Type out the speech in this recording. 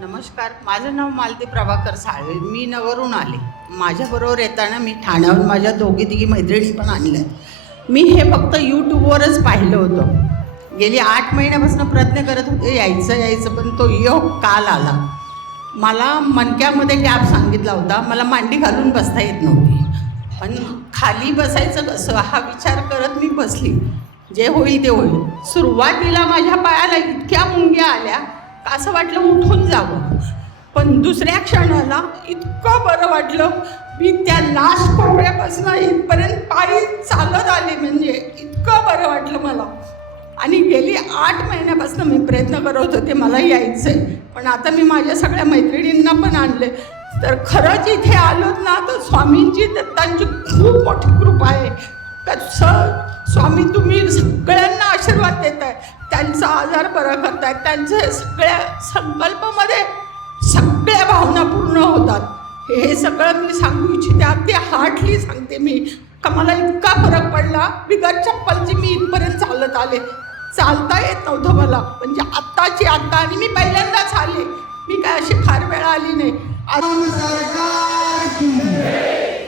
नमस्कार माझं नाव मालती प्रभाकर साळवे. मी नगरून आले. माझ्याबरोबर येताना मी ठाण्याहून माझ्या दोघी तिघी मैत्रिणी पण आणल्या मी हे फक्त यूट्यूबवरच पाहिलं होतं. गेली आठ महिन्यापासून प्रयत्न करत होते यायचं यायचं. पण तो योग काल आला. मला मणक्यामध्ये टॅप सांगितला होता. मला मांडी घालून बसता येत नव्हती. पण खाली बसायचं कसं? हा विचार करत मी बसली. जे होईल ते होईल. सुरुवातीला माझ्या पायाला इतक्या मुंग्या आल्या का असं वाटलं उठून जावं. पण दुसऱ्या क्षणाला इतकं बरं वाटलं. मी त्या लास्ट कोपऱ्यापासून इथपर्यंत पायी चालत आले म्हणजे इतकं बरं वाटलं मला. आणि गेली आठ महिन्यापासून मी प्रयत्न करत होते मला यायचं आहे पण आता मी माझ्या सगळ्या मैत्रिणींना पण आणले. तर खरंच इथे आलोत ना तर स्वामींची दत्तांची खूप मोठी कृपा आहे. स स्वामी तुम्ही सगळ्यांना आशीर्वाद देत आहे त्यांचा आजार बरा करताय. त्यांचे सगळ्या संकल्पामध्ये सगळ्या भावना पूर्ण होतात. हे सगळं मी सांगू इच्छिते अगदी हार्टली सांगते मी. का मला इतका फरक पडला. बिगर चप्पलची मी इथपर्यंत चालत आले. चालता येत नव्हतं मला. म्हणजे आत्ताची आत्ता आणि मी पहिल्यांदाच आले. मी काय अशी फार वेळा आली नाही.